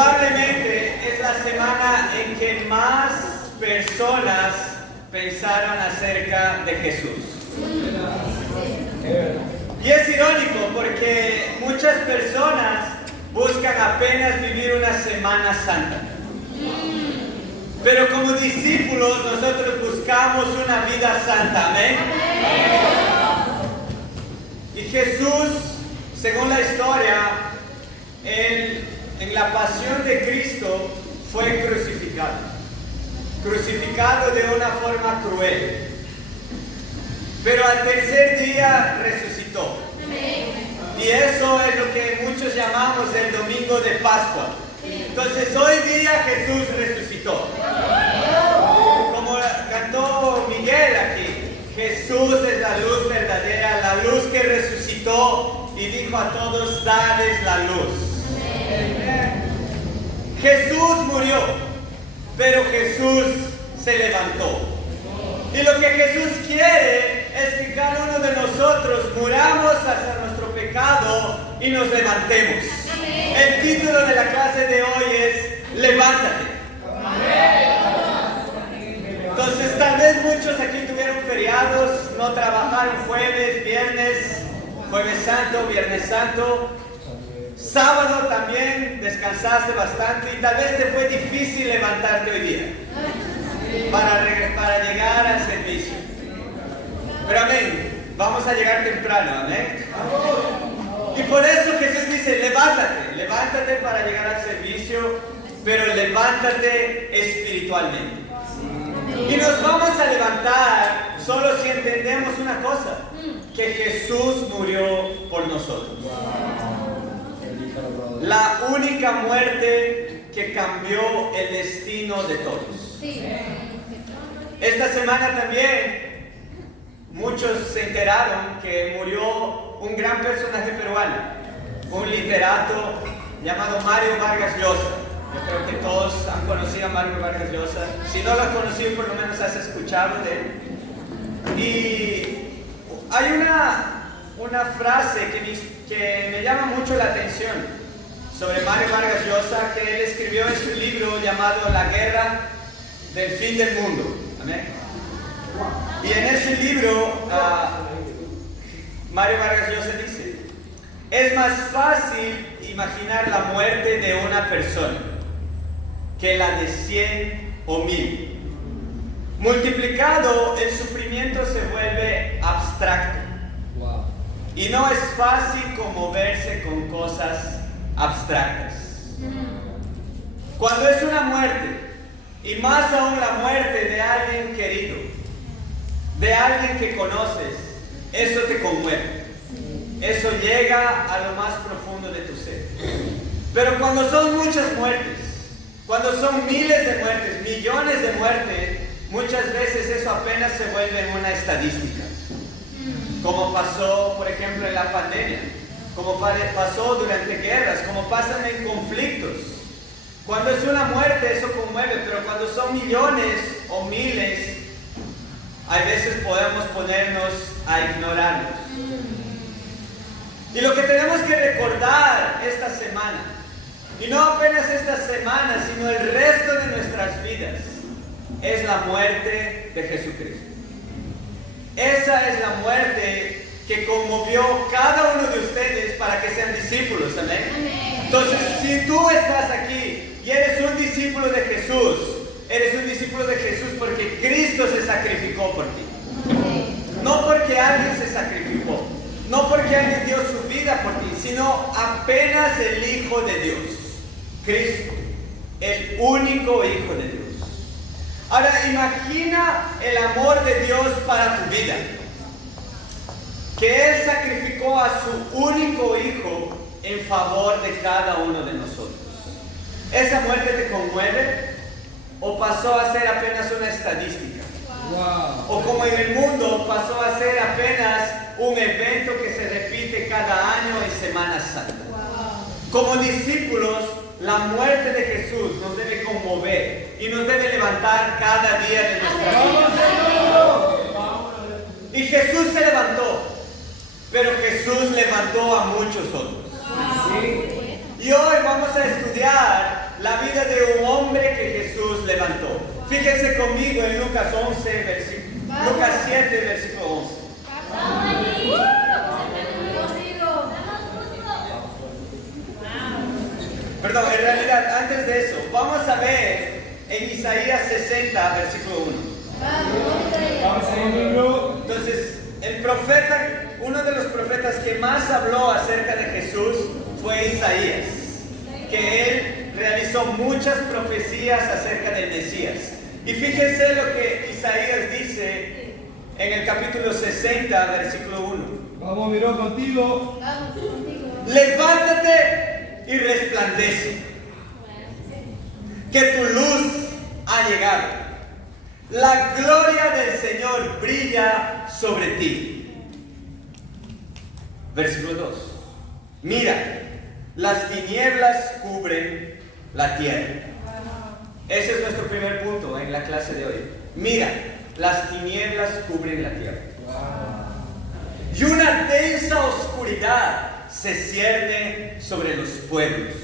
Probablemente es la semana en que más personas pensaron acerca de Jesús. Y es irónico porque muchas personas buscan apenas vivir una Semana Santa. Pero como discípulos nosotros buscamos una vida santa. Amén. Y Jesús, según la historia, en la pasión de Cristo fue crucificado. Crucificado de una forma cruel. Pero al tercer día resucitó. Y eso es lo que muchos llamamos el domingo de Pascua. Entonces hoy día Jesús resucitó. Como cantó Miguel aquí, Jesús es la luz verdadera, la luz que resucitó y dijo a todos, dadles la luz. Jesús murió, pero Jesús se levantó. Y lo que Jesús quiere es que cada uno de nosotros muramos hacia nuestro pecado y nos levantemos. El título de la clase de hoy es Levántate. Entonces tal vez muchos aquí tuvieron feriados, no trabajaron jueves, viernes, jueves santo, viernes santo. Sábado también descansaste bastante y tal vez te fue difícil levantarte hoy día para llegar al servicio. Pero amén, vamos a llegar temprano, amén. Y por eso Jesús dice, levántate para llegar al servicio, pero levántate espiritualmente. Y nos vamos a levantar solo si entendemos una cosa, que Jesús murió por nosotros. La única muerte que cambió el destino de todos. Esta semana también muchos se enteraron que murió un gran personaje peruano, un literato llamado Mario Vargas Llosa. Yo creo que todos han conocido a Mario Vargas Llosa. Si no lo has conocido, por lo menos has escuchado de él. Y hay una frase que me llama mucho la atención sobre Mario Vargas Llosa, que él escribió en su libro llamado La Guerra del Fin del Mundo. Amén. Y en ese libro, Mario Vargas Llosa dice, es más fácil imaginar la muerte de una persona que la de 100 o 1000. Multiplicado, el sufrimiento se vuelve abstracto. Y no es fácil conmoverse con cosas abstractas. Cuando es una muerte, y más aún la muerte de alguien querido, de alguien que conoces, eso te conmueve. Eso llega a lo más profundo de tu ser. Pero cuando son muchas muertes, cuando son miles de muertes, millones de muertes, muchas veces eso apenas se vuelve una estadística. Como pasó, por ejemplo, en la pandemia, como pasó durante guerras, como pasan en conflictos. Cuando es una muerte, eso conmueve, pero cuando son millones o miles, hay veces podemos ponernos a ignorarlos. Y lo que tenemos que recordar esta semana, y no apenas esta semana, sino el resto de nuestras vidas, es la muerte de Jesucristo. Esa es la muerte que conmovió cada uno de ustedes para que sean discípulos. Amén. Entonces, si tú estás aquí y eres un discípulo de Jesús, eres un discípulo de Jesús porque Cristo se sacrificó por ti. No porque alguien se sacrificó, no porque alguien dio su vida por ti, sino apenas el Hijo de Dios, Cristo, el único Hijo de Dios. Ahora imagina el amor de Dios para tu vida, que Él sacrificó a su único Hijo en favor de cada uno de nosotros. ¿Esa muerte te conmueve o pasó a ser apenas una estadística? O como en el mundo pasó a ser apenas un evento que se repite cada año en Semana Santa. Como discípulos, la muerte de Jesús nos debe conmover y nos debe levantar cada día de nuestra vida. Y Jesús se levantó, pero Jesús levantó a muchos otros. Y hoy vamos a estudiar la vida de un hombre que Jesús levantó. Fíjense conmigo en Lucas 7, versículo 11. Perdón, en realidad, antes de eso, vamos a ver en Isaías 60, versículo 1. Entonces, el profeta, uno de los profetas que más habló acerca de Jesús fue Isaías, que él realizó muchas profecías acerca del Mesías. Y fíjense lo que Isaías dice en el capítulo 60, versículo 1. Vamos, miró contigo. Levántate y resplandece, que tu luz ha llegado. La gloria del Señor brilla sobre ti. Versículo 2. Mira, las tinieblas cubren la tierra. Ese es nuestro primer punto en la clase de hoy. Mira, las tinieblas cubren la tierra. Y una densa oscuridad se cierne sobre los pueblos.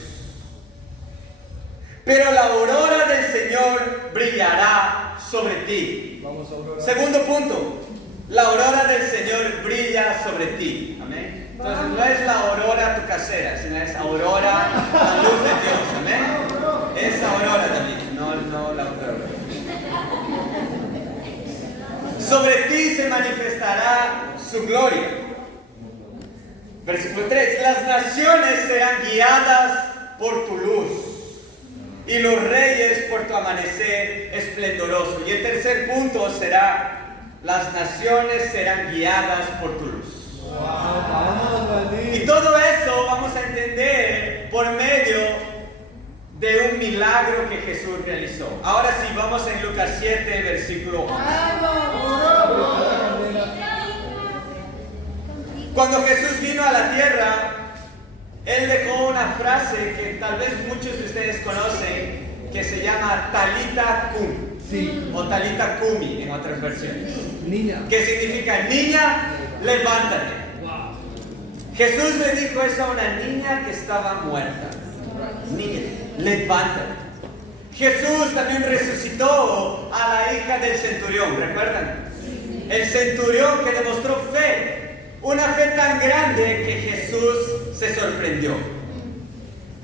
Pero la aurora del Señor brillará sobre ti. Vamos, Aurora. Segundo punto, la aurora del Señor brilla sobre ti. Amén. Entonces no es la aurora tu casera, sino es aurora la luz de Dios. Amén. Es aurora también, no la otra aurora. Sobre ti se manifestará su gloria. Versículo 3. Las naciones serán guiadas por tu luz y los reyes por tu amanecer esplendoroso. Y el tercer punto será: las naciones serán guiadas por tu luz. Y todo eso vamos a entender por medio de un milagro que Jesús realizó. Ahora sí, vamos en Lucas 7, versículo 11. Cuando Jesús vino a la tierra, Él dejó una frase que tal vez muchos de ustedes conocen, que se llama Talita Kum, Sí. o Talita Kumi en otras versiones, Niña. que significa: niña, levántate. Jesús le dijo eso a una niña que estaba muerta. Niña, levántate. Jesús también resucitó a la hija del centurión, ¿recuerdan? El centurión que demostró fe. Una fe tan grande que Jesús se sorprendió.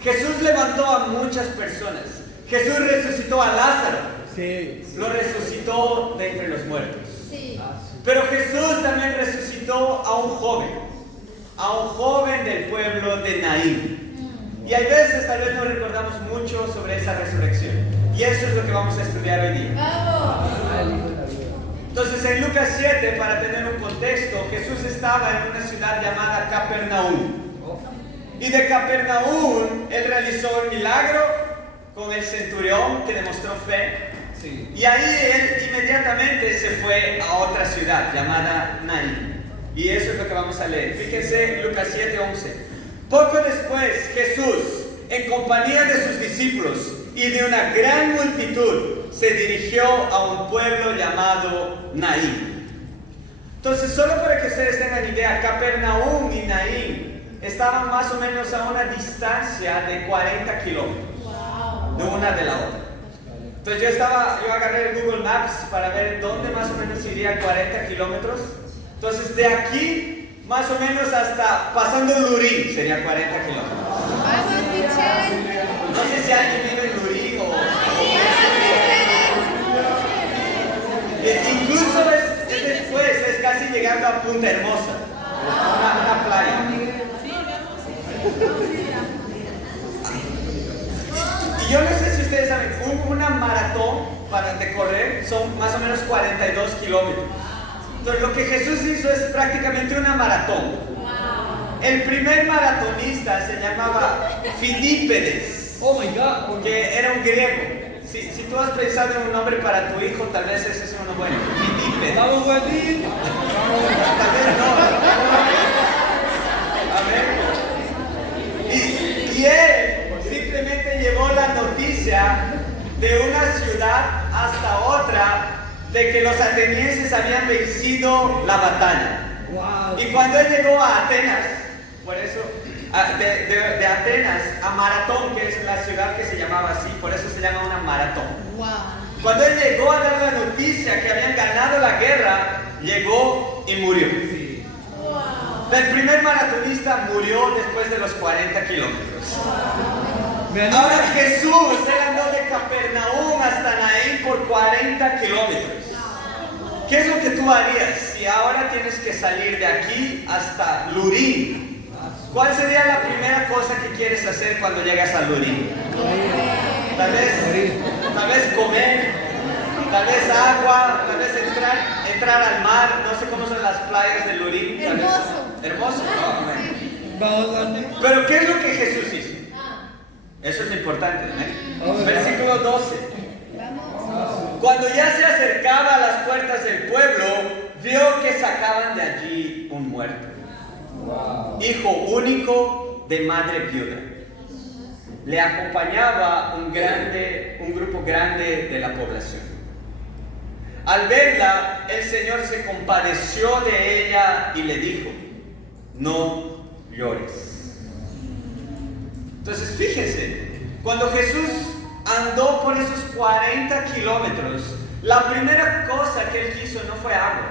Jesús levantó a muchas personas. Jesús resucitó a Lázaro. Sí. Lo resucitó de entre los muertos. Sí. Pero Jesús también resucitó a un joven del pueblo de Naín. Y hay veces tal vez no recordamos mucho sobre esa resurrección. Y eso es lo que vamos a estudiar hoy día. Vamos. Entonces en Lucas 7, para tener un contexto, Jesús estaba en una ciudad llamada Capernaum. Y de Capernaum Él realizó el milagro con el centurión que demostró fe. Sí. Y ahí Él inmediatamente se fue a otra ciudad llamada Naín. Y eso es lo que vamos a leer. Fíjense Lucas 7, 11. Poco después Jesús, en compañía de sus discípulos y de una gran multitud, se dirigió a un pueblo llamado Naín. Entonces, solo para que ustedes tengan idea, Capernaum y Naín estaban más o menos a una distancia de 40 kilómetros de una de la otra. Entonces yo agarré el Google Maps para ver dónde más o menos iría 40 kilómetros. Entonces de aquí más o menos hasta pasando Lurín sería 40 kilómetros. Vamos, Michelle. No sé si alguien vive en Lurín o... Incluso es después, es casi llegando a Punta Hermosa, una playa. Y yo no sé si ustedes saben, una maratón de correr son más o menos 42 kilómetros. Entonces lo que Jesús hizo es prácticamente una maratón. El primer maratonista se llamaba Filipedes, Oh my God. que era un griego. Si tú has pensado en un nombre para tu hijo, tal vez ese es uno bueno. Filipedes. Vamos, Guadín. Tal vez no. A ver. Y él simplemente llevó la noticia de una ciudad hasta otra de que los atenienses habían vencido la batalla. Wow. Y cuando él llegó a Atenas, por eso de Atenas a Maratón, que es la ciudad que se llamaba así, por eso se llama una maratón. Wow. Cuando él llegó a dar la noticia que habían ganado la guerra, llegó y murió. El primer maratonista murió después de los 40 kilómetros. Ahora Jesús, él andó de Capernaum hasta Naín por 40 kilómetros. ¿Qué es lo que tú harías si ahora tienes que salir de aquí hasta Lurín? ¿Cuál sería la primera cosa que quieres hacer cuando llegas a Lurín? Tal vez comer, tal vez agua, tal vez entrar al mar. No sé cómo son las playas de Lurín. Hermoso. Pero ¿qué es lo que Jesús hizo? Eso es lo importante, ¿no? Versículo 12. Cuando ya se acercaba a las puertas del pueblo, vio que sacaban de allí un muerto. Hijo único de madre viuda. Le acompañaba un grupo grande de la población. Al verla, el Señor se compadeció de ella y le dijo: no llores. Entonces fíjense, cuando Jesús andó por esos 40 kilómetros, la primera cosa que él quiso no fue agua,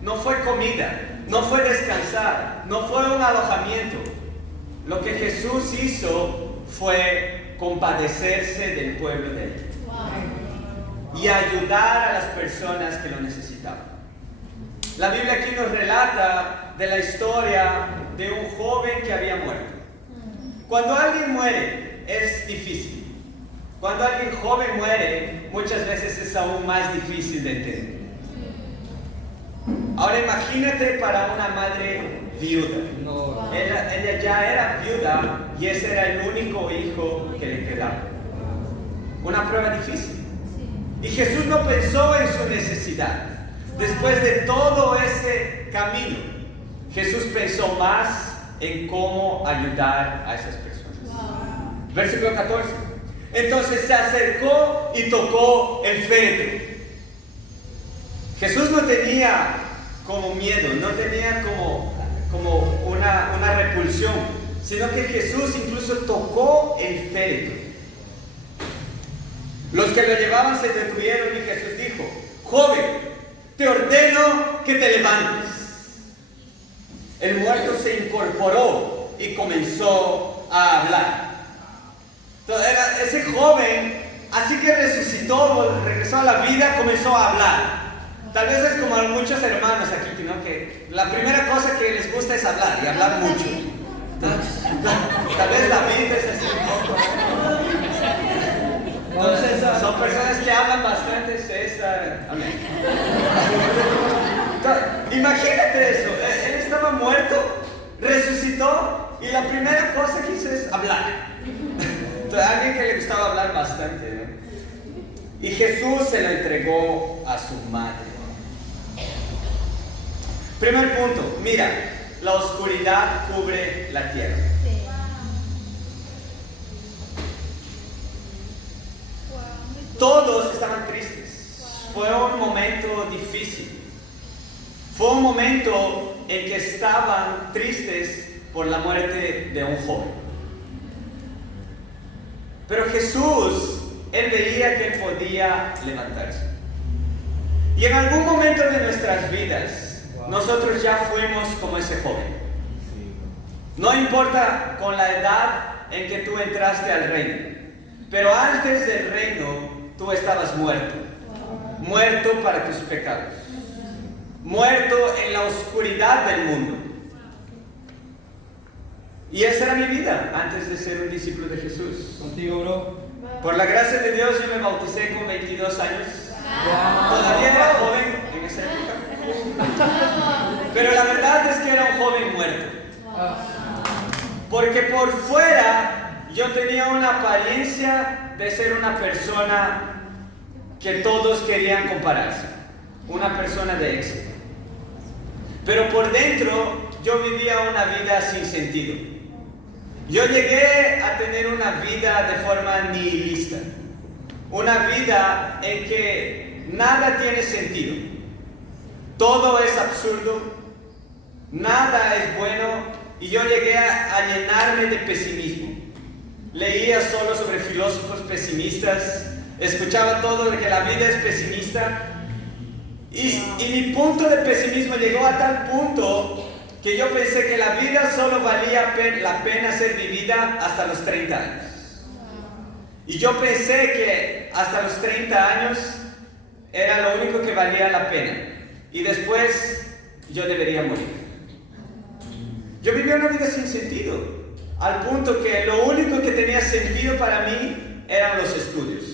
no fue comida, no fue descansar, no fue un alojamiento. Lo que Jesús hizo fue compadecerse del pueblo de él y ayudar a las personas que lo necesitaban. La Biblia aquí nos relata de la historia de un joven que había muerto. Cuando alguien muere es difícil. Cuando alguien joven muere, muchas veces es aún más difícil de entender. Ahora imagínate para una madre viuda. Ella ya era viuda y ese era el único hijo que le quedaba. Una prueba difícil. Y Jesús no pensó en su necesidad. Después de todo ese camino, Jesús pensó más en cómo ayudar a esas personas. Versículo 14. Entonces se acercó y tocó el féretro. Jesús no tenía como miedo, no tenía como una repulsión, sino que Jesús incluso tocó el féretro. Los que lo llevaban se detuvieron y Jesús dijo: joven, te ordeno que te levantes. El muerto se incorporó y comenzó a hablar. Entonces, ese joven, así que resucitó, regresó a la vida, comenzó a hablar. Tal vez es como a muchos hermanos aquí, ¿no? Que la primera cosa que les gusta es hablar y hablar mucho. Tal vez la vida es así un poco. Entonces, son personas que hablan bastante, César. Amén. Imagínate eso, él estaba muerto, resucitó y la primera cosa que hizo es hablar. Entonces, alguien que le gustaba hablar bastante, ¿no? Y Jesús se lo entregó a su madre. Primer punto, mira, la oscuridad cubre la tierra. Todos estaban tristes. Fue un momento difícil. Fue un momento en que estaban tristes por la muerte de un joven. Pero Jesús, él veía que él podía levantarse. Y en algún momento de nuestras vidas, nosotros ya fuimos como ese joven. No importa con la edad en que tú entraste al reino, pero antes del reino tú estabas muerto. Muerto para tus pecados. Muerto en la oscuridad del mundo. Y esa era mi vida antes de ser un discípulo de Jesús. Contigo, bro. Por la gracia de Dios yo me bauticé con 22 años. Todavía era joven en esa época. Pero la verdad es que era un joven muerto. Porque por fuera yo tenía una apariencia de ser una persona que todos querían compararse. Una persona de éxito. Pero por dentro yo vivía una vida sin sentido. Yo llegué a tener una vida de forma nihilista. Una vida en que nada tiene sentido. Todo es absurdo. Nada es bueno y yo llegué a llenarme de pesimismo. Leía solo sobre filósofos pesimistas, escuchaba todo de que la vida es pesimista, y mi punto de pesimismo llegó a tal punto que yo pensé que la vida solo valía la pena ser vivida hasta los 30 años. Y yo pensé que hasta los 30 años era lo único que valía la pena. Y después yo debería morir. Yo vivía una vida sin sentido, al punto que lo único que tenía sentido para mí eran los estudios.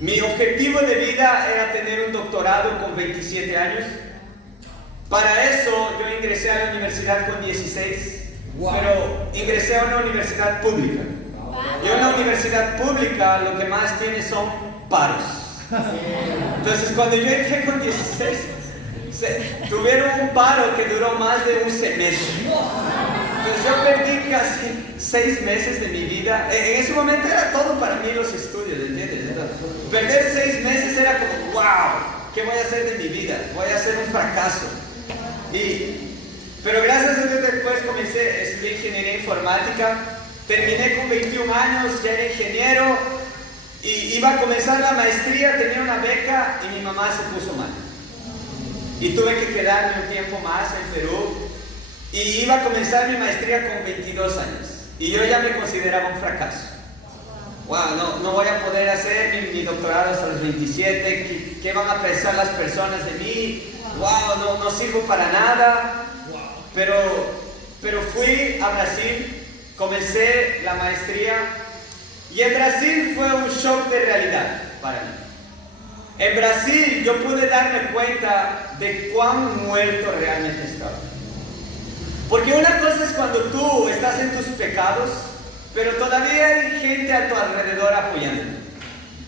Mi objetivo de vida era tener un doctorado con 27 años. Para eso yo ingresé a la universidad con 16, pero ingresé a una universidad pública. Y una universidad pública lo que más tiene son paros. Entonces cuando yo entré con 16, tuvieron un paro que duró más de un semestre. Entonces yo perdí casi 6 meses de mi vida. En ese momento era todo para mí los estudios, ¿entiendes? Entonces, perder 6 meses era como, wow, ¿qué voy a hacer de mi vida? Voy a hacer un fracaso. Pero gracias a Dios después comencé a estudiar ingeniería informática. Terminé con 21 años, ya era ingeniero y iba a comenzar la maestría, tenía una beca y mi mamá se puso mal. Y tuve que quedarme un tiempo más en Perú y iba a comenzar mi maestría con 22 años y yo ya me consideraba un fracaso. Wow, no voy a poder hacer mi doctorado hasta los 27, ¿qué van a pensar las personas de mí? Wow, no sirvo para nada. Pero fui a Brasil. Comencé la maestría y en Brasil fue un shock de realidad para mí. En Brasil yo pude darme cuenta de cuán muerto realmente estaba. Porque una cosa es cuando tú estás en tus pecados, pero todavía hay gente a tu alrededor apoyándote.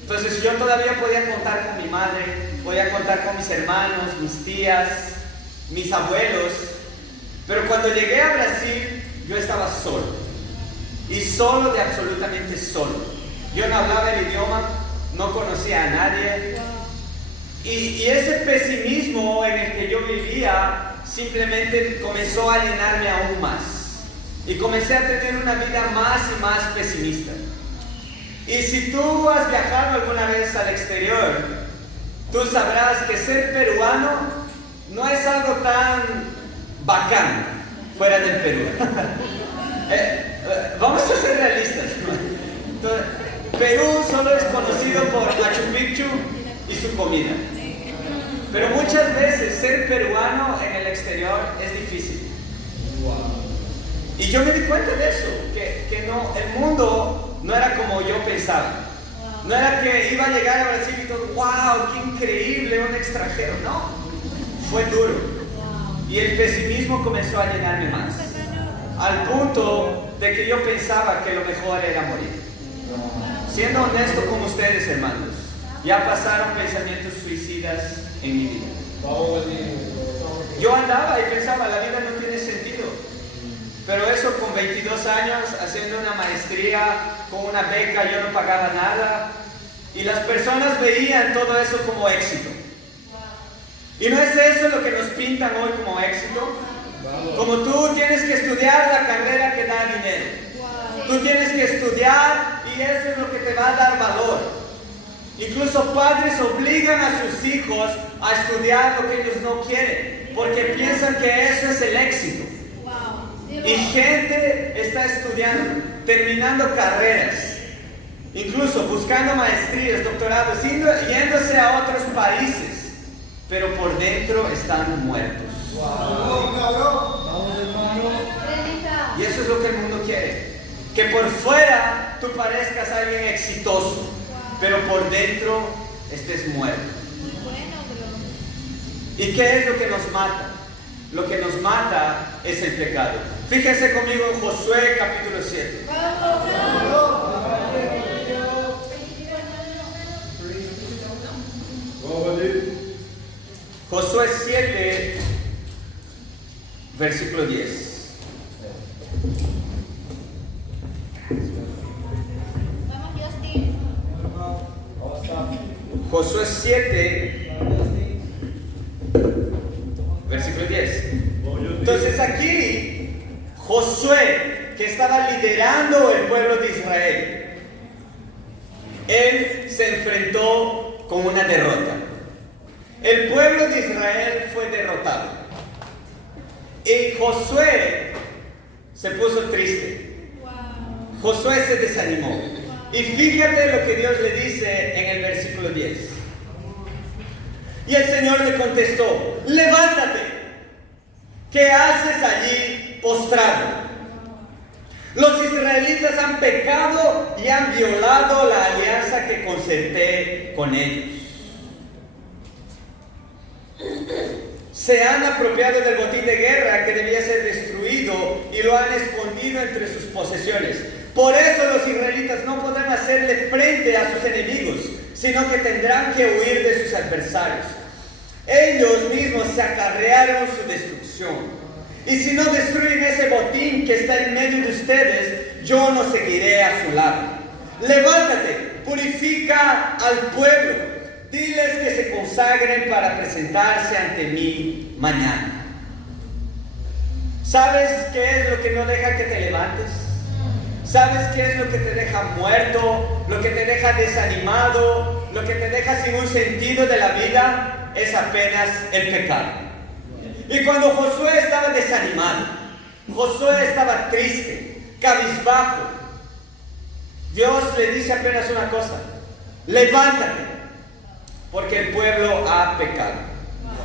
Entonces yo todavía podía contar con mi madre, podía contar con mis hermanos, mis tías, mis abuelos. Pero cuando llegué a Brasil yo estaba solo. Y solo, de absolutamente solo. Yo no hablaba el idioma, no conocía a nadie. Y ese pesimismo en el que yo vivía simplemente comenzó a llenarme aún más. Y comencé a tener una vida más y más pesimista. Y si tú has viajado alguna vez al exterior, tú sabrás que ser peruano no es algo tan bacán fuera del Perú. Vamos a ser realistas. Entonces, Perú solo es conocido por Machu Picchu y su comida. Pero muchas veces ser peruano en el exterior es difícil. Y yo me di cuenta de eso, que no, el mundo no era como yo pensaba. No era que iba a llegar a Brasil y todo, wow, qué increíble, un extranjero. No, fue duro. Y el pesimismo comenzó a llenarme más. Al punto de que yo pensaba que lo mejor era morir. Siendo honesto con ustedes, hermanos, ya pasaron pensamientos suicidas en mi vida. Yo andaba y pensaba, la vida no tiene sentido. Pero eso con 22 años, haciendo una maestría, con una beca, yo no pagaba nada. Y las personas veían todo eso como éxito. ¿Y no es eso lo que nos pintan hoy como éxito? Como tú tienes que estudiar la carrera que da dinero. Tú tienes que estudiar y eso es lo que te va a dar valor. Incluso padres obligan a sus hijos a estudiar lo que ellos no quieren, porque piensan que eso es el éxito. Y gente está estudiando, terminando carreras, incluso buscando maestrías, doctorados, yéndose a otros países, pero por dentro están muertos. Y eso es lo que el mundo quiere, que por fuera tú parezcas alguien exitoso, pero por dentro estés muerto. ¿Y qué es lo que nos mata? Lo que nos mata es el pecado. Fíjense conmigo en Josué capítulo 7. Josué 7, versículo 10. Josué 7, versículo 10. Entonces aquí Josué, que estaba liderando el pueblo de Israel, él se enfrentó con una derrota. El pueblo de Israel fue derrotado. Y Josué se puso triste. Josué se desanimó. Y fíjate lo que Dios le dice en el versículo 10. Y el Señor le contestó: levántate, ¿qué haces allí postrado? Los israelitas han pecado y han violado la alianza que concerté con ellos. Se han apropiado del botín de guerra que debía ser destruido y lo han escondido entre sus posesiones. Por eso los israelitas no podrán hacerle frente a sus enemigos, sino que tendrán que huir de sus adversarios. Ellos mismos se acarrearon su destrucción. Y si no destruyen ese botín que está en medio de ustedes, yo no seguiré a su lado. Levántate, purifica al pueblo, diles que se consagren para presentarse ante mí mañana. ¿Sabes qué es lo que no deja que te levantes? ¿Sabes qué es lo que te deja muerto? Lo que te deja desanimado, lo que te deja sin un sentido de la vida, es apenas el pecado. Y cuando Josué estaba desanimado, Josué estaba triste, cabizbajo, Dios le dice apenas una cosa: levántate, porque el pueblo ha pecado.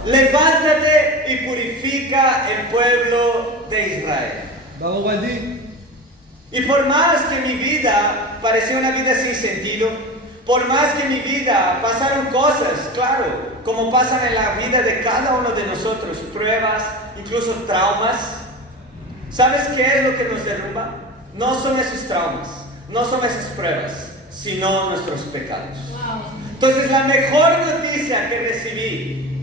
Levántate y purifica el pueblo de Israel. Vamos, Wendy. Y por más que mi vida parecía una vida sin sentido, por más que mi vida pasaron cosas, claro, como pasan en la vida de cada uno de nosotros, pruebas, incluso traumas. ¿Sabes qué es lo que nos derrumba? No son esos traumas, no son esas pruebas, sino nuestros pecados. Entonces la mejor noticia que recibí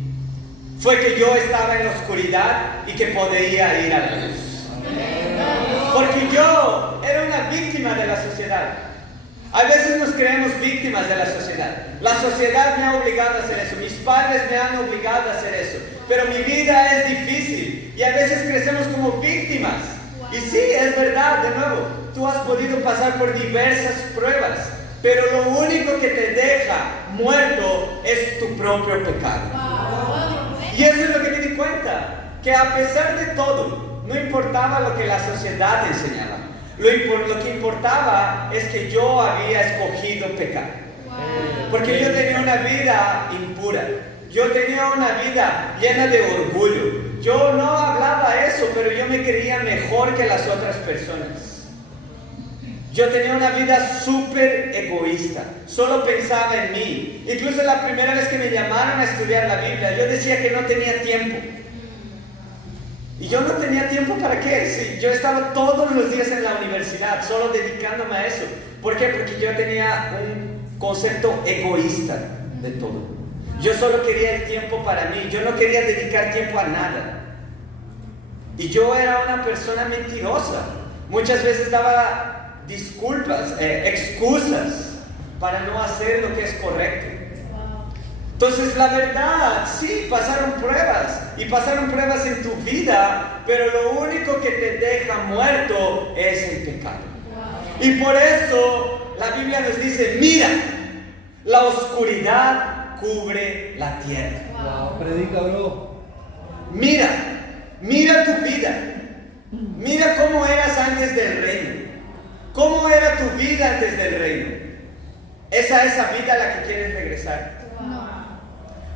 fue que yo estaba en la oscuridad y que podía ir a la luz. Porque yo era una víctima de la sociedad. A veces nos creemos víctimas de la sociedad. La sociedad me ha obligado a hacer eso. Mis padres me han obligado a hacer eso. Pero mi vida es difícil. Y a veces crecemos como víctimas. Y sí, es verdad, de nuevo. Tú has podido pasar por diversas pruebas. Pero lo único que te deja muerto es tu propio pecado. Y eso es lo que me di cuenta. Que a pesar de todo, no importaba lo que la sociedad enseñaba. Lo que importaba es que yo había escogido pecar. Porque yo tenía una vida impura. Yo tenía una vida llena de orgullo. Yo no hablaba eso, pero yo me creía mejor que las otras personas. Yo tenía una vida súper egoísta. Solo pensaba en mí. Incluso la primera vez que me llamaron a estudiar la Biblia, yo decía que no tenía tiempo. Y yo no tenía tiempo para qué. Sí, yo estaba todos los días en la universidad, solo dedicándome a eso. ¿Por qué? Porque yo tenía un concepto egoísta de todo. Yo solo quería el tiempo para mí. Yo no quería dedicar tiempo a nada. Y yo era una persona mentirosa. Muchas veces daba disculpas, excusas para no hacer lo que es correcto. Entonces la verdad, sí, pasaron pruebas y pasaron pruebas en tu vida, pero lo único que te deja muerto es el pecado. Y por eso la Biblia nos dice: mira, la oscuridad cubre la tierra. Predica, bro. Mira tu vida. Mira cómo eras antes del reino. ¿Cómo era tu vida antes del reino? ¿Es a esa vida a la que quieres regresar?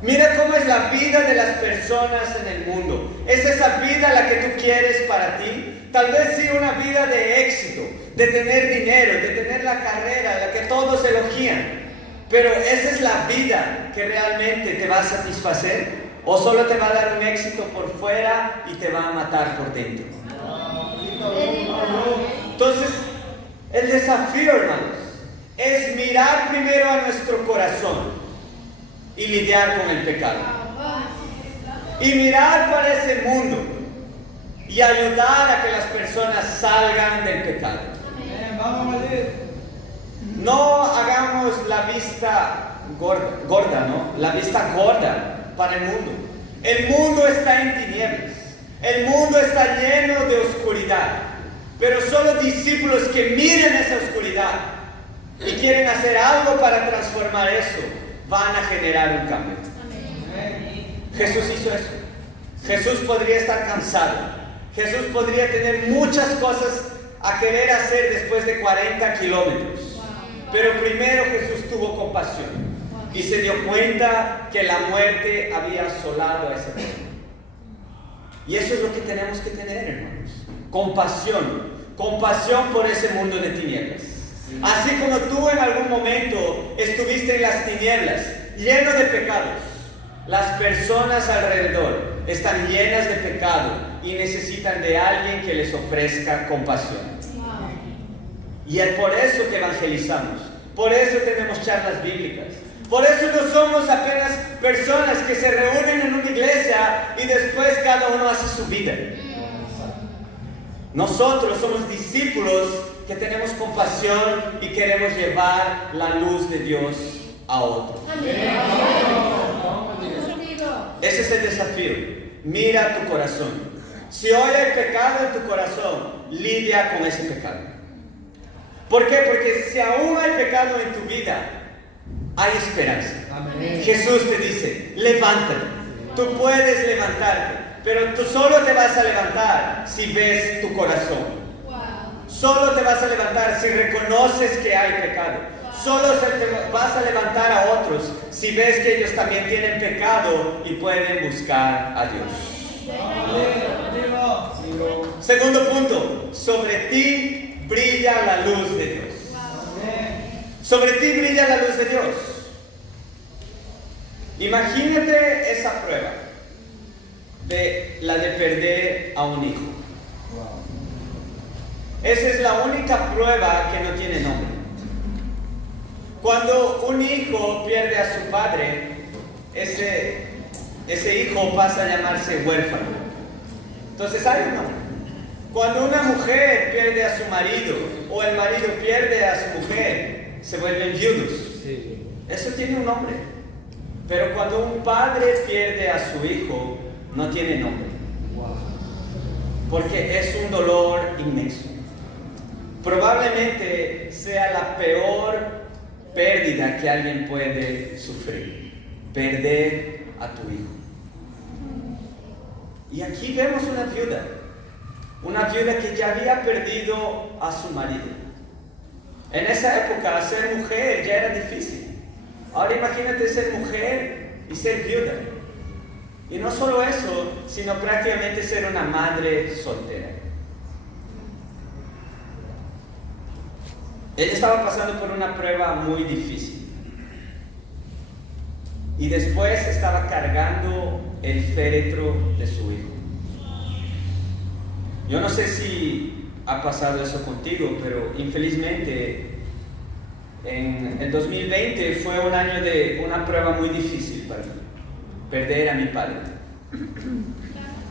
Mira cómo es la vida de las personas en el mundo. ¿Es esa vida la que tú quieres para ti? Tal vez sí, una vida de éxito, de tener dinero, de tener la carrera, la que todos elogian. Pero ¿esa es la vida que realmente te va a satisfacer? ¿O solo te va a dar un éxito por fuera y te va a matar por dentro? Entonces, el desafío, hermanos, es mirar primero a nuestro corazón y lidiar con el pecado. Y mirar para ese mundo y ayudar a que las personas salgan del pecado. No hagamos la vista gorda, ¿no? La vista gorda para el mundo. El mundo está en tinieblas. El mundo está lleno de oscuridad. Pero solo discípulos que miren esa oscuridad y quieren hacer algo para transformar eso, van a generar un cambio. Jesús hizo eso. Jesús podría estar cansado. Jesús podría tener muchas cosas a querer hacer después de 40 kilómetros. Pero primero Jesús tuvo compasión y se dio cuenta que la muerte había asolado a ese pueblo. Y eso es lo que tenemos que tener, hermanos. Compasión por ese mundo de tinieblas. Así como tú en algún momento estuviste en las tinieblas, lleno de pecados, las personas alrededor están llenas de pecado y necesitan de alguien que les ofrezca compasión. Y es por eso que evangelizamos, por eso tenemos charlas bíblicas, por eso no somos apenas personas que se reúnen en una iglesia y después cada uno hace su vida. Nosotros somos discípulos que tenemos compasión y queremos llevar la luz de Dios a otros. Ese es el desafío. Mira tu corazón. Si hoy hay pecado en tu corazón, lidia con ese pecado. ¿Por qué? Porque si aún hay pecado en tu vida, hay esperanza. Amén. Jesús te dice, levántate. Tú puedes levantarte. Pero tú solo te vas a levantar si ves tu corazón. Solo te vas a levantar si reconoces que hay pecado. Solo te vas a levantar a otros si ves que ellos también tienen pecado y pueden buscar a Dios. Segundo punto, sobre ti brilla la luz de Dios. Sobre ti brilla la luz de Dios. Imagínate esa prueba. La de perder a un hijo. Esa es la única prueba que no tiene nombre. Cuando un hijo pierde a su padre, ese hijo pasa a llamarse huérfano. Entonces hay un nombre. Cuando una mujer pierde a su marido o el marido pierde a su mujer, se vuelven viudos. Eso tiene un nombre. Pero cuando un padre pierde a su hijo, no tiene nombre, porque es un dolor inmenso. Probablemente sea la peor pérdida que alguien puede sufrir, perder a tu hijo. Y aquí vemos una viuda que ya había perdido a su marido. En esa época ser mujer ya era difícil. Ahora imagínate ser mujer y ser viuda. Y no solo eso, sino prácticamente ser una madre soltera. Ella estaba pasando por una prueba muy difícil. Y después estaba cargando el féretro de su hijo. Yo no sé si ha pasado eso contigo, pero infelizmente en el 2020 fue un año de una prueba muy difícil para mí. Perder a mi padre.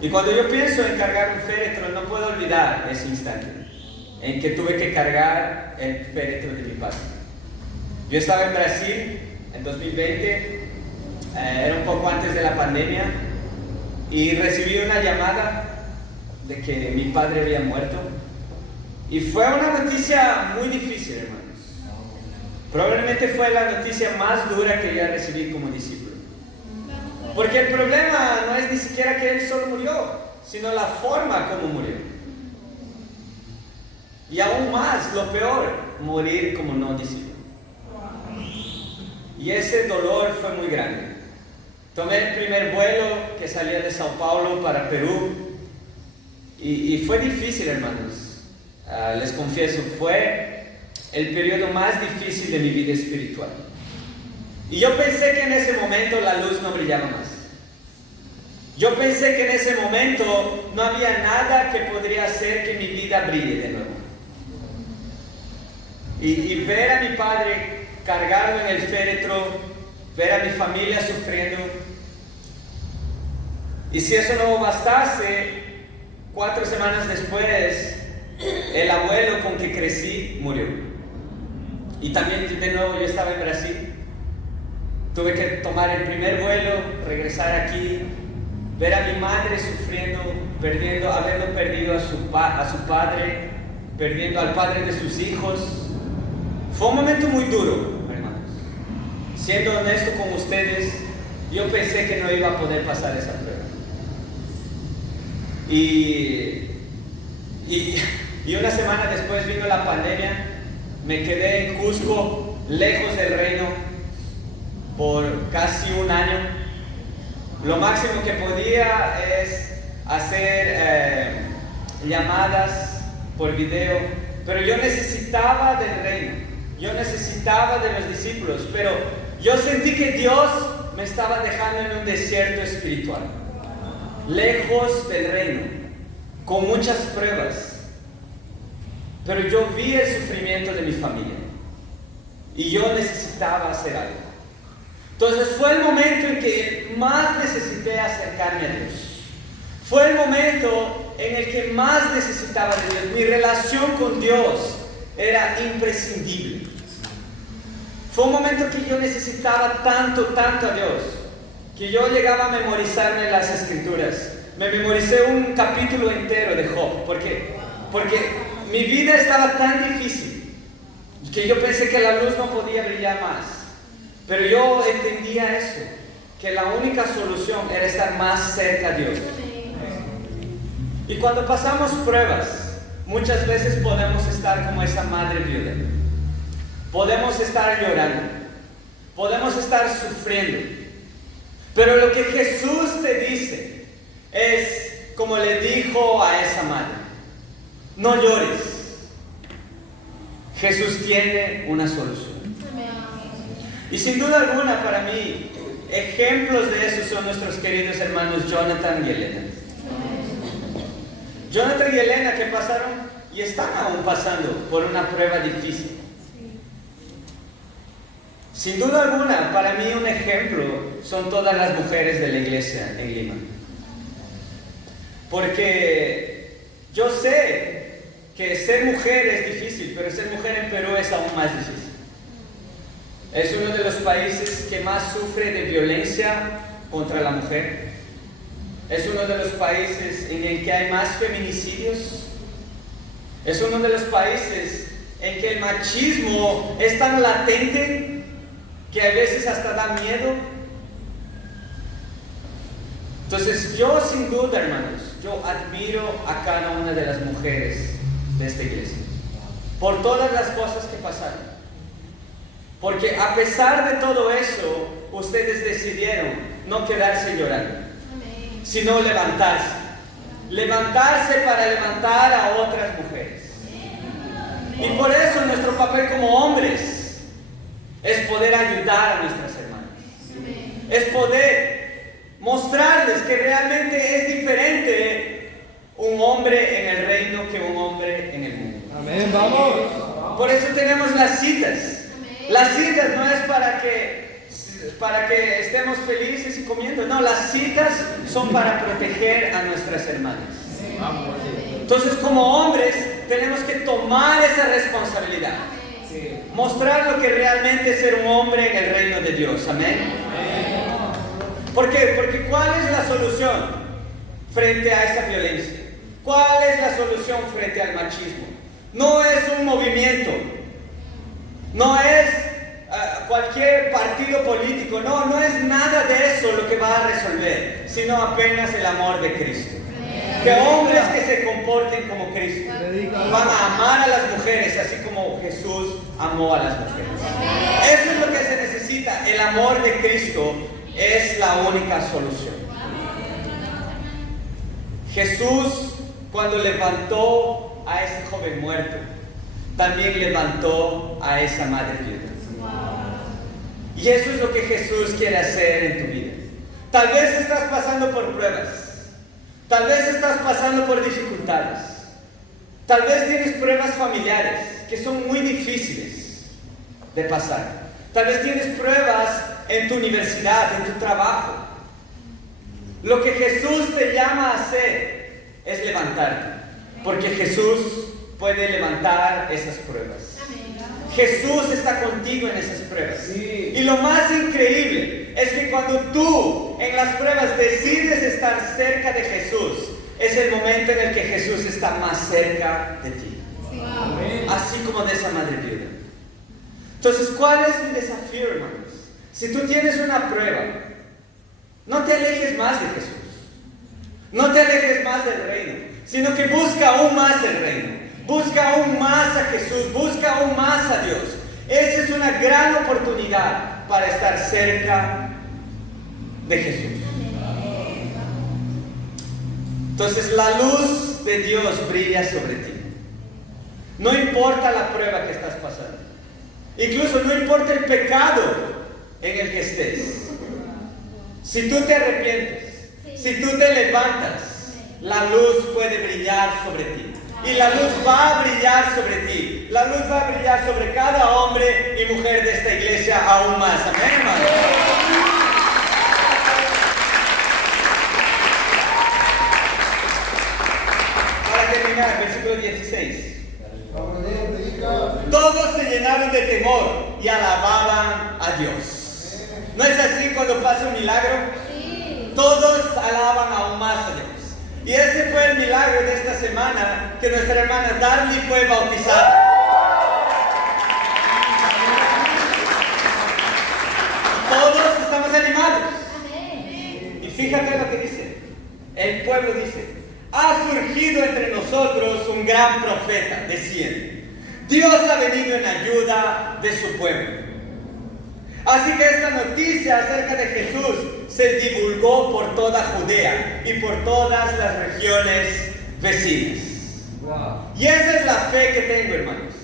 Y cuando yo pienso en cargar un féretro, no puedo olvidar ese instante en que tuve que cargar el féretro de mi padre. Yo estaba en Brasil en 2020, era un poco antes de la pandemia, y recibí una llamada de que mi padre había muerto. Y fue una noticia muy difícil, hermanos. Probablemente fue la noticia más dura que yo recibí como discípulo. Porque el problema no es ni siquiera que él solo murió, sino la forma como murió. Y aún más, lo peor, morir como no discípulo. Y ese dolor fue muy grande. Tomé el primer vuelo que salía de Sao Paulo para Perú. Y fue difícil, hermanos. Les confieso, fue el periodo más difícil de mi vida espiritual. Y yo pensé que en ese momento la luz no brillaba más. Yo pensé que en ese momento no había nada que podría hacer que mi vida brille de nuevo. Y ver a mi padre cargarlo en el féretro, ver a mi familia sufriendo. Y si eso no bastase, 4 semanas después, el abuelo con que crecí murió. Y también de nuevo yo estaba en Brasil. Tuve que tomar el primer vuelo, regresar aquí, ver a mi madre sufriendo, habiendo perdido a su padre, perdiendo al padre de sus hijos. Fue un momento muy duro, hermanos. Siendo honesto con ustedes, yo pensé que no iba a poder pasar esa prueba. Y una semana después vino la pandemia. Me quedé en Cusco, lejos del reino, por casi un año. Lo máximo que podía es hacer llamadas por video, pero yo necesitaba del reino, yo necesitaba de los discípulos, pero yo sentí que Dios me estaba dejando en un desierto espiritual, lejos del reino, con muchas pruebas. Pero yo vi el sufrimiento de mi familia y yo necesitaba hacer algo. Entonces fue el momento en que más necesité acercarme a Dios. Fue el momento en el que más necesitaba de Dios. Mi relación con Dios era imprescindible. Fue un momento que yo necesitaba tanto a Dios, que yo llegaba a memorizarme las escrituras. Me memoricé un capítulo entero de Job, porque mi vida estaba tan difícil que yo pensé que la luz no podía brillar más. Pero yo entendía eso, que la única solución era estar más cerca de Dios. Y cuando pasamos pruebas, muchas veces podemos estar como esa madre viuda. Podemos estar llorando, podemos estar sufriendo. Pero lo que Jesús te dice es como le dijo a esa madre: no llores. Jesús tiene una solución. Y sin duda alguna, para mí, ejemplos de eso son nuestros queridos hermanos Jonathan y Elena. Jonathan y Elena, que pasaron y están aún pasando por una prueba difícil. Sin duda alguna, para mí un ejemplo son todas las mujeres de la iglesia en Lima. Porque yo sé que ser mujer es difícil, pero ser mujer en Perú es aún más difícil. Es uno de los países que más sufre de violencia contra la mujer. Es uno de los países en el que hay más feminicidios. Es uno de los países en que el machismo es tan latente que a veces hasta da miedo. Entonces yo sin duda, hermanos, yo admiro a cada una de las mujeres de esta iglesia por todas las cosas que pasaron. Porque a pesar de todo eso, ustedes decidieron no quedarse llorando, sino levantarse. Levantarse para levantar a otras mujeres. Y por eso nuestro papel como hombres es poder ayudar a nuestras hermanas. Es poder mostrarles que realmente es diferente un hombre en el reino que un hombre en el mundo. Amén, vamos. Por eso tenemos las citas. Las citas no es para que estemos felices y comiendo. No, las citas son para proteger a nuestras hermanas. Entonces, como hombres, tenemos que tomar esa responsabilidad. Mostrar lo que realmente es ser un hombre en el reino de Dios. Amén. ¿Por qué? Porque ¿cuál es la solución frente a esa violencia? ¿Cuál es la solución frente al machismo? No es un movimiento. No es cualquier partido político, no es nada de eso lo que va a resolver, sino apenas el amor de Cristo. Que hombres que se comporten como Cristo van a amar a las mujeres así como Jesús amó a las mujeres. Eso es lo que se necesita. El amor de Cristo es la única solución. Jesús, cuando levantó a ese joven muerto, también levantó a esa madre viuda. Y eso es lo que Jesús quiere hacer en tu vida. Tal vez estás pasando por pruebas. Tal vez estás pasando por dificultades. Tal vez tienes pruebas familiares que son muy difíciles de pasar. Tal vez tienes pruebas en tu universidad, en tu trabajo. Lo que Jesús te llama a hacer es levantarte. Porque Jesús puede levantar esas pruebas. Jesús está contigo en esas pruebas. Sí. Y lo más increíble es que cuando tú en las pruebas decides estar cerca de Jesús, es el momento en el que Jesús está más cerca de ti. Sí. Así como de esa madre viuda. Entonces, ¿cuál es mi desafío, hermanos? Si tú tienes una prueba, no te alejes más de Jesús. No te alejes más del reino, sino que busca aún más el reino. Busca aún más a Jesús, busca aún más a Dios. Esa es una gran oportunidad para estar cerca de Jesús. Entonces la luz de Dios brilla sobre ti. No importa la prueba que estás pasando. Incluso no importa el pecado en el que estés. Si tú te arrepientes, si tú te levantas, la luz puede brillar sobre ti. Y la luz va a brillar sobre ti. La luz va a brillar sobre cada hombre y mujer de esta iglesia aún más. Amén, hermano. Para terminar, versículo 16. Todos se llenaron de temor y alababan a Dios. ¿No es así cuando pasa un milagro? Todos alaban aún más a Dios. Y ese fue el milagro de esta semana, que nuestra hermana Darly fue bautizada. Todos estamos animados. Y fíjate lo que dice. El pueblo dice: ha surgido entre nosotros un gran profeta, decían. Dios ha venido en ayuda de su pueblo. Así que esta noticia acerca de Jesús se divulgó por toda Judea y por todas las regiones vecinas. Y esa es la fe que tengo, hermanos.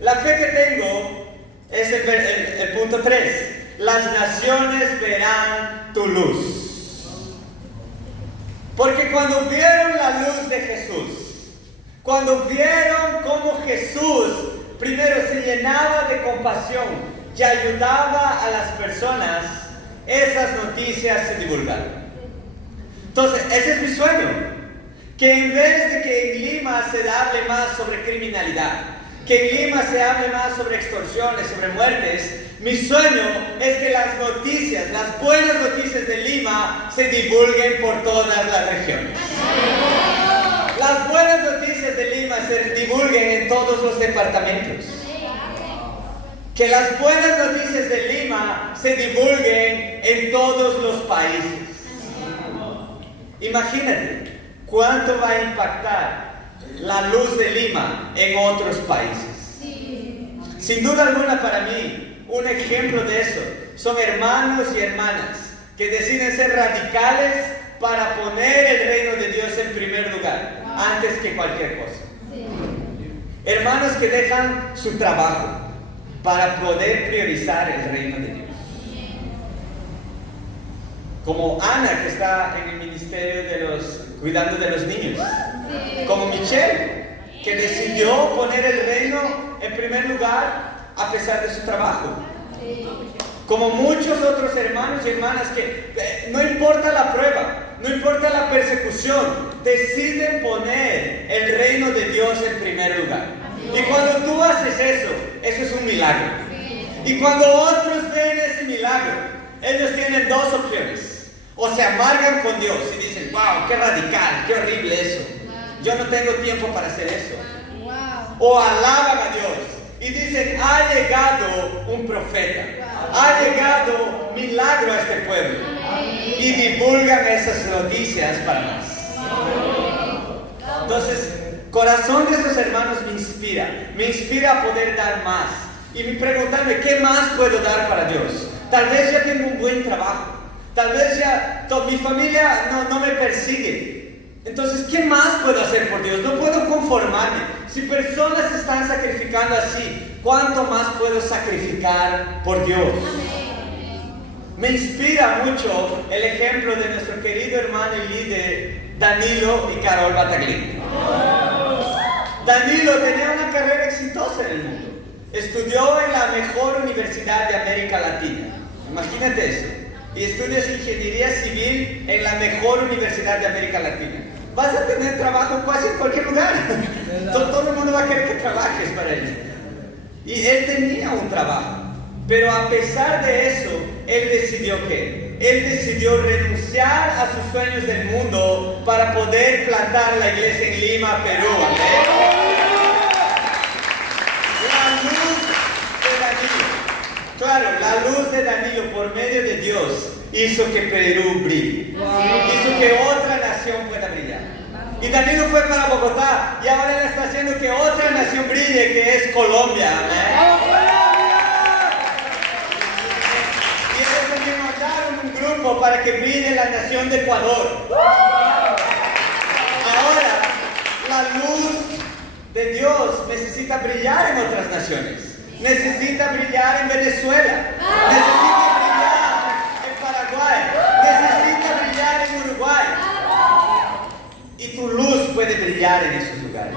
La fe que tengo es el punto 3. Las naciones verán tu luz. Porque cuando vieron la luz de Jesús, cuando vieron cómo Jesús primero se llenaba de compasión y ayudaba a las personas, esas noticias se divulgaron. Entonces, ese es mi sueño. Que en vez de que en Lima se hable más sobre criminalidad, que en Lima se hable más sobre extorsiones, sobre muertes, mi sueño es que las noticias, las buenas noticias de Lima se divulguen por todas las regiones. Las buenas noticias de Lima se divulguen en todos los departamentos. Que las buenas noticias de Lima se divulguen en todos los países. Imagínate cuánto va a impactar la luz de Lima en otros países. Sin duda alguna, para mí, un ejemplo de eso son hermanos y hermanas que deciden ser radicales para poner el reino de Dios en primer lugar, antes que cualquier cosa. Hermanos que dejan su trabajo para poder priorizar el reino de Dios. Como Ana, que está en el ministerio cuidando de los niños. Como Michelle, que decidió poner el reino en primer lugar a pesar de su trabajo. Como muchos otros hermanos y hermanas que no importa la prueba, no importa la persecución, deciden poner el reino de Dios en primer lugar. Y cuando tú haces eso es un milagro. Y cuando otros ven ese milagro, ellos tienen dos opciones. O se amargan con Dios y dicen: wow, qué radical, qué horrible eso. Yo no tengo tiempo para hacer eso. O alaban a Dios y dicen: ha llegado un profeta, ha llegado milagro a este pueblo. Y divulgan esas noticias para más. Entonces, corazón de estos hermanos me inspira a poder dar más. Y me preguntarme: ¿qué más puedo dar para Dios? Tal vez ya tengo un buen trabajo. Tal vez ya mi familia no me persigue. Entonces, ¿qué más puedo hacer por Dios? No puedo conformarme. Si personas se están sacrificando así, ¿cuánto más puedo sacrificar por Dios? Me inspira mucho el ejemplo de nuestro querido hermano y líder Danilo y Carol Bataglini. Danilo tenía una carrera exitosa en el mundo. Estudió en la mejor universidad de América Latina. Imagínate eso. Y estudias ingeniería civil en la mejor universidad de América Latina. Vas a tener trabajo casi en cualquier lugar. Todo el mundo va a querer que trabajes para él. Y él tenía un trabajo. Pero a pesar de eso, él decidió ¿qué? Él decidió renunciar a sus sueños del mundo para poder plantar la iglesia en Lima, Perú. ¿Amén? Danilo. Claro, la luz de Danilo por medio de Dios hizo que Perú brille. Hizo que otra nación pueda brillar. Y Danilo fue para Bogotá y ahora él está haciendo que otra nación brille, que es Colombia. Amén. Y ellos me mandaron un grupo para que brille la nación de Ecuador. Ahora, la luz de Dios necesita brillar en otras naciones. Necesita brillar en Venezuela. Necesita brillar en Paraguay. Necesita brillar en Uruguay. Y tu luz puede brillar en esos lugares.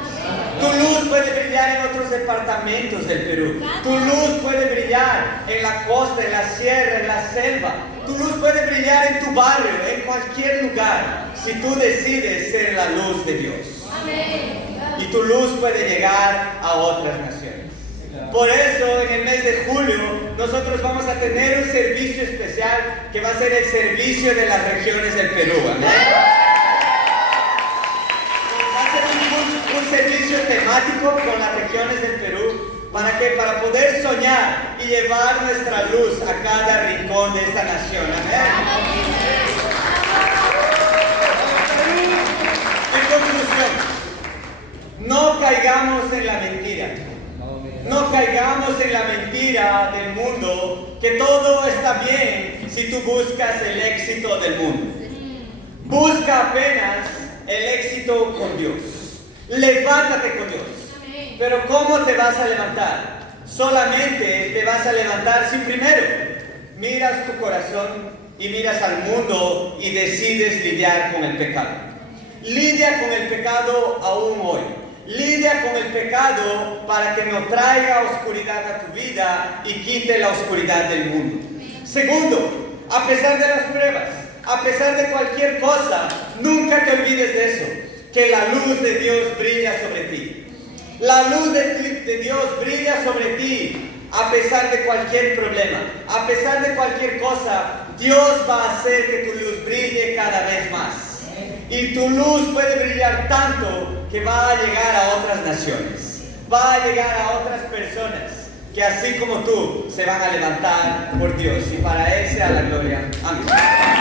Tu luz puede brillar en otros departamentos del Perú. Tu luz puede brillar en la costa, en la sierra, en la selva. Tu luz puede brillar en tu barrio, en cualquier lugar, si tú decides ser la luz de Dios. Y tu luz puede llegar a otras naciones. Por eso, en el mes de julio, nosotros vamos a tener un servicio especial que va a ser el servicio de las regiones del Perú. ¿Amén? Un servicio temático con las regiones del Perú. ¿Para qué? Para poder soñar y llevar nuestra luz a cada rincón de esta nación. Amén. En conclusión, no caigamos en la mentira. No caigamos en la mentira del mundo que todo está bien si tú buscas el éxito del mundo. Busca apenas el éxito con Dios. Levántate con Dios. Pero ¿cómo te vas a levantar? Solamente te vas a levantar si primero miras tu corazón y miras al mundo y decides lidiar con el pecado. Lidia con el pecado aún hoy. Lidia con el pecado para que no traiga oscuridad a tu vida y quite la oscuridad del mundo. Segundo, a pesar de las pruebas, a pesar de cualquier cosa, nunca te olvides de eso, que la luz de Dios brilla sobre ti. La luz de Dios brilla sobre ti a pesar de cualquier problema, a pesar de cualquier cosa. Dios va a hacer que tu luz brille cada vez más. Y tu luz puede brillar tanto que va a llegar a otras naciones, va a llegar a otras personas que así como tú se van a levantar por Dios. Y para Él sea la gloria. Amén.